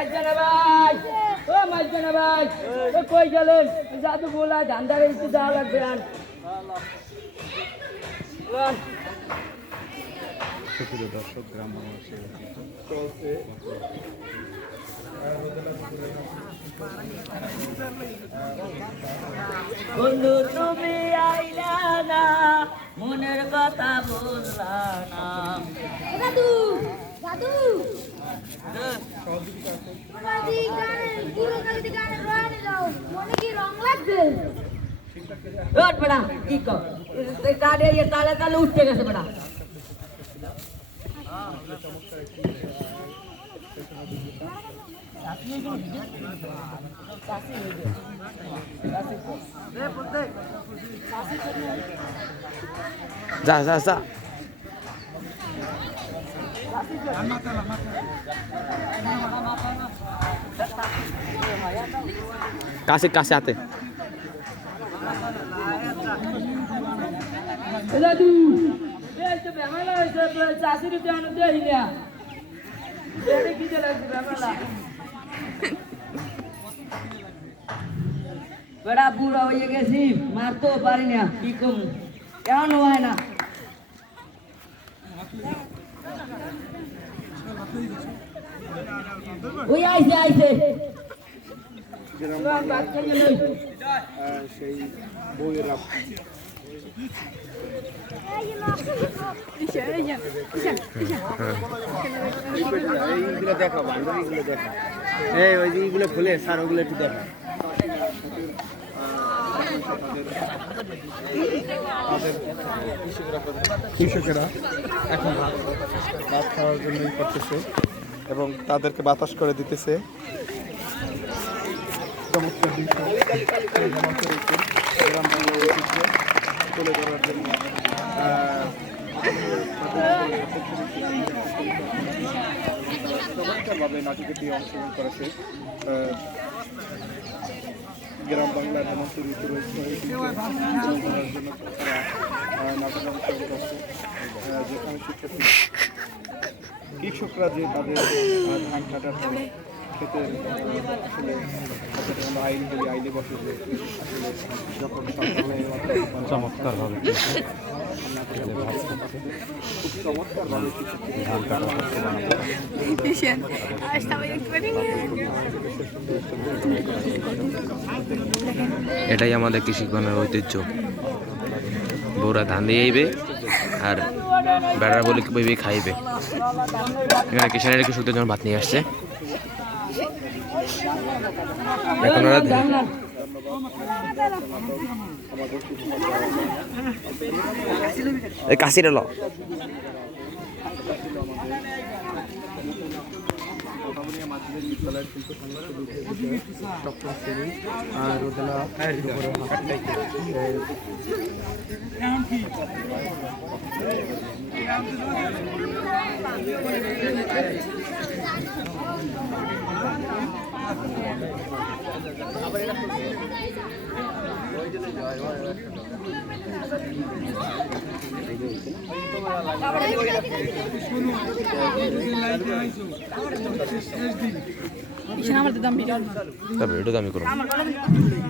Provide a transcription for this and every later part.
মাইজানা ভাই ও মাইজানা ভাই ও কই গেলেন জাদু বলা ধান্দারে একটু যাওয়া লাগবে আর সুপ্রিয় দর্শক গ্রাম মানুষের চলছে বন্ধু তুমি আইলা না মনের কথা বললা না দাদু দাদু বাবাজি গানে পুরো কালিতে গানে রয়ে যাও মনে কি রং লাগবে ওঠ বড়া কি কর এই গাড়ি এই তালে তালে উঠতে গেছে বড়া যা যা যা কাছে কাছে আতে দাদু এই তো বেমালা হইছে চাষির তো আনতে আইলা এটা কি লাগছে বেমালা বড়া বুড়া হয়ে গেছি মারতেও পারি না কি কম কেমন হয় না ওই আইছে আইছে সেই বইয়েরা এইগুলো দেখো বান্ধবীগুলো দেখো এই ওই যে এইগুলো খুলে স্যার ওগুলো একটু দেখো কৃষকেরা এখন ভাত খাওয়ার জন্যই করতেছে এবং তাদেরকে বাতাস করে দিতেছে চমৎকার বিষয় গ্রাম বাংলার ঐতিহ্য তুলে ধরার জন্য চমৎকারভাবে নাটকটি অংশগ্রহণ করেছে গ্রাম বাংলার হেমন্ত ঋতু রয়েছে তুলে ধরার জন্য তারা নাটক অংশগ্রহণ করছে যেখানে শিক্ষার্থী কৃষকরা যে তাদের ধান কাটার পরে ক্ষেতের আসলে আমরা আইন বলি আইনে বসে যে আসলে যখন চমৎকারভাবে খুব চমৎকারভাবে ধান কাটা এটাই আমাদের কৃষিগণের ঐতিহ্য বউরা ধান দিয়ে আইবে আর বেড়ার বলে ভেবে খাইবে এখানে কিষানের কৃষকদের জন্য ভাত নিয়ে আসছে এখন ওরা কাশির এলো বিদ্যালয়ের শিল্প সপ্তম শ্রেণী রোদেলা ভিডিও আমি করবো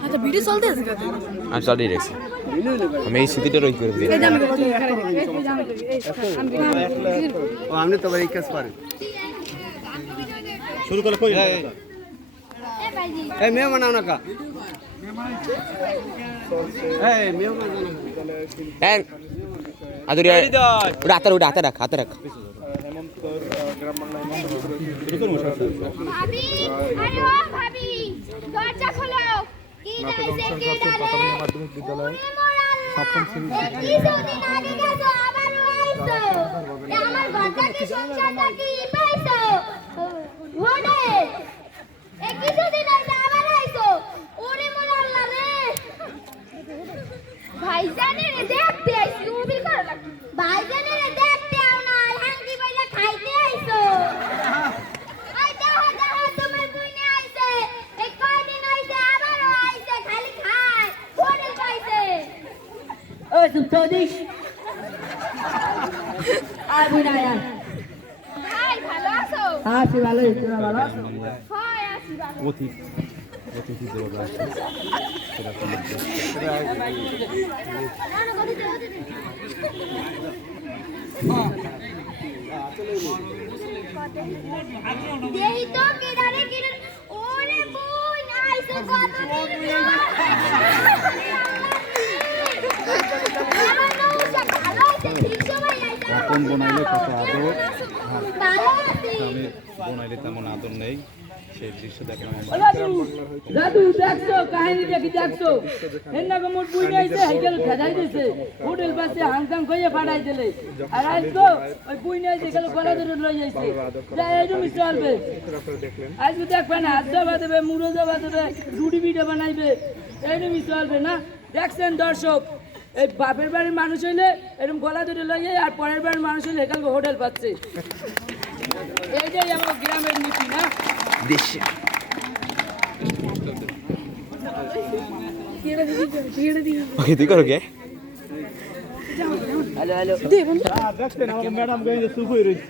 আচ্ছা ভিডিও চলতে আছে কত আমি চালিয়ে রেখেছি আমি এই স্মৃতিটা রই করে দিই আমি তো এই কাজ পারি শুরু করে কই এই মেয়ে বানাও না কা এই মেয়ে বানাও হ্যাঁ আদুরি ওটা হাতে রাখ হেমন্ত গ্রাম বাংলায় ভাবি আরে ও ভাবি দরজা খোলো কি হইছে মাধ্যমিক বিদ্যালয় সপ্তম শ্রেণী কিছুদিন আগে গেছো আবার আইছো আমার ঘরটা কি সংসারটা কি পাইছো ওরে এই কিছুদিন আগে আবার আইছো ওরে মোর আল্লাহ রে ভাইজানে রে দেখতে আইছি মোবিল কর ভাইজানে রে দেখতে আও না হাঙ্গি বাইলা খাইতে আইছো আই দেখো দেখো তোমার বুইনে আইছে এই কয়দিন আইছে আবারও আইছে খালি খায় ওরে পাইছে ওই তুই তো দিস আয় বুড়া আয় ভাই ভালো আছো আছি ভালো তোরা ভালো আছো? হয় আসি বাবা না গদি দে দেই তো কেদারে কিরে ওরে বই আইছে কত দিন কখন বনাইলে কত আদর ভালো বনাইলে তেমন আদর নেই সেই দৃশ্য দেখলাম ও দাদু দাদু দেখছো কাহিনী দেখছো হেন্না কমর বুই নাইছে হাইকেল খেদাই দিছে হোটেল পাশে হাংকাং কইয়ে ফাড়াই দিলে আর আজকে ওই বুই নাইছে গেল গলা ধরে লই যাইছে যা এইরকম চলবে দেখলেন আজকে দেখবে না হাত জবা দেবে মুড়ো জবা দেবে রুটি পিঠা বানাইবে এইরকম চলবে না দেখছেন দর্শক এই বাপের বাড়ির মানুষ হইলে এরকম গলা ধরে লই যায় আর পরের বাড়ির মানুষ হইলে এখানে হোটেল পাচ্ছে এইটাই আমার গ্রামের নীতি না দেশে ওকে তুই করো কে হ্যালো হ্যালো দেখছেন আমার ম্যাডাম গাইতে চুপ হয়ে রয়েছে